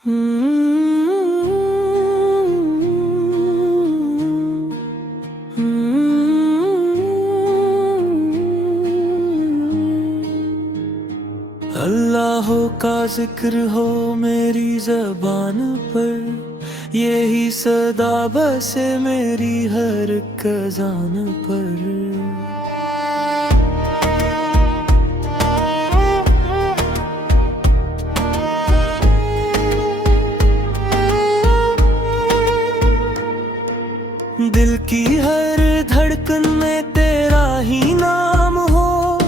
अल्लाह का जिक्र हो मेरी ज़बान पर, यही सदा बसे मेरी हर ख़ज़ान पर। दिल की हर धड़कन में तेरा ही नाम हो,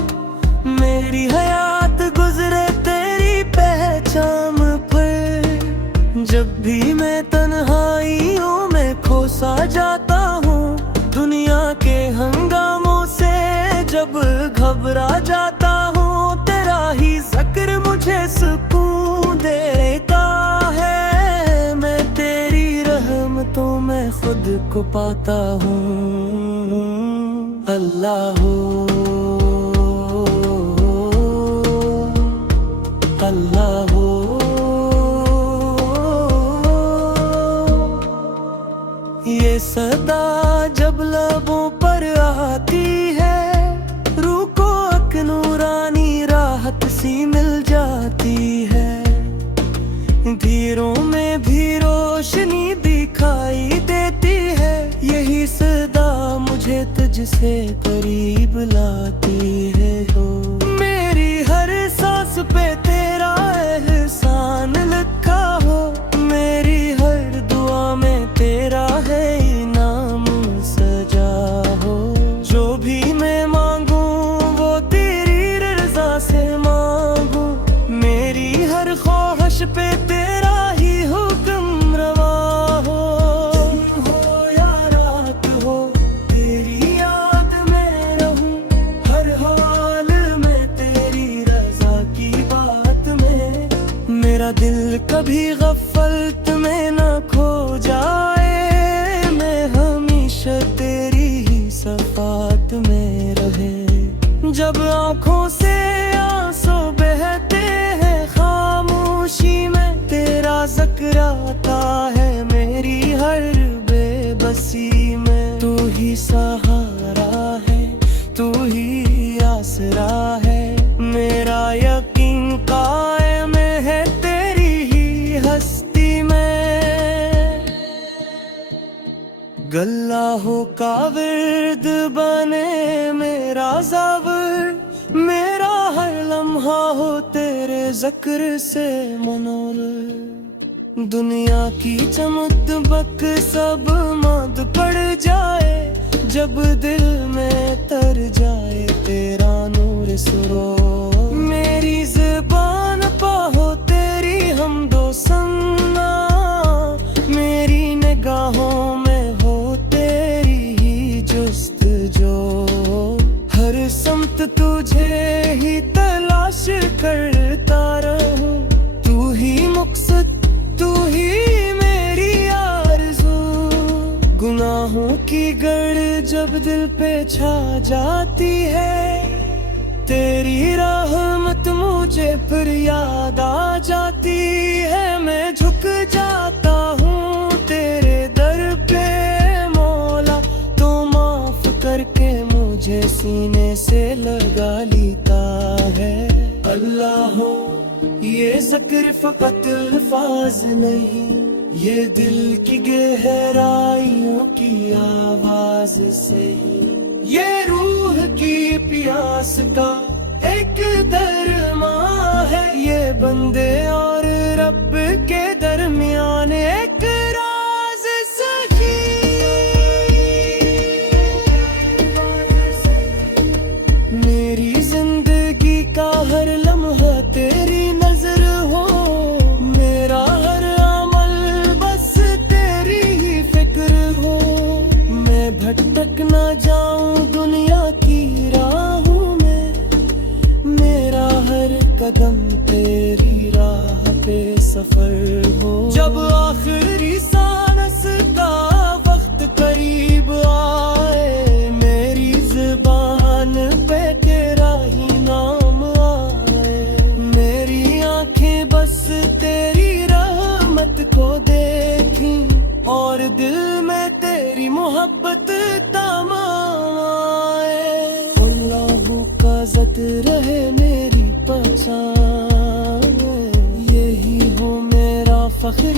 मेरी हयात गुजरे तेरी पहचान पर। जब भी मैं तन्हाइयों में खोसा जाता हूँ, दुनिया के हंगामों से जब घबरा जाता हूँ, तेरा ही ज़िक्र मुझे सुकून देता है। मैं तेरी रहमतों में खुद को पाता हूँ। अल्लाह हो, अल्लाह हो, ये सदा जब लबों पर आती है, रूह को एक नूरानी राहत सी मिल जाती है। धीरों में भी रोशनी दिखाई देती है, यही सदा मुझे तुझसे करीब लाती है। हो मेरी हर सांस पे तेरा एहसान लिखा हो, मेरी हर दुआ में तेरा है इनाम सजा हो। जो भी मैं मांगू वो तेरी रज़ा से मांगू, मेरी हर ख्वाहिश पे तेरा ही हुक्म रवा हो। दिन हो या रात हो तेरी याद में रहूं, हर हाल में तेरी रज़ा की बात में। मेरा दिल कभी गफलत में न खो जाए, मैं हमेशा तेरी ही सफ़ात में रहे। जब आँखों से आंसू बहते हैं खामोशी में, तेरा ज़िक्र आता है मेरी हर बेबसी में। तू ही सहारा है, तू ही आसरा है, मेरा यकीन कायम है तेरी ही हस्ती में। गल्लाहों का विर्द बने मेरा ज़बर, मेरा हर लम्हा हो तेरे ज़िक्र से मुनव्वर। दुनिया की चमक सब मांद पड़ जाए, जब दिल में तर जाए तेरा नूर सुरो। मेरी ज़बान पा हो तेरी हमदो सन्ना, मेरी निगाहों में हो तेरी ही जुस्तजो। हर समत तुझे ही तलाश करता रहूं, तू ही मकसद तू ही मेरी आरज़ू। गुनाहों की गड़ जब दिल पे छा जाती है, तेरी रहमत मुझे फिर याद आ जाती है। मैं झुक जाता हूँ तेरे दर पे मौला, तो माफ करके मुझे सीने से लगा लेता है। अल्लाह हो, ये ज़िक्र फ़क़त अल्फाज़ नहीं, ये दिल की गहराइयों की आवाज़ से, ये रूह की प्यास का एक दरमा है। ये बंदे और रब के दरमियान एक राज़ सही। मेरी जिंदगी का हर लम्हा तेरी नजर हो, मेरा हर अमल बस तेरी ही फिक्र हो। मैं भटक ना जाऊं दुनिया की राहों में, मेरा हर कदम तेरी राह पे सफर हो। जब आखिरी सांस का वक्त करीब आए, मेरी ज़बान पे तेरा ही नाम आए, मेरी आंखें बस तेरी रहमत और दिल में तेरी मोहब्बत तमाए। अल्लाह का ज़त रहे मेरी पहचान, यही हो मेरा फख्र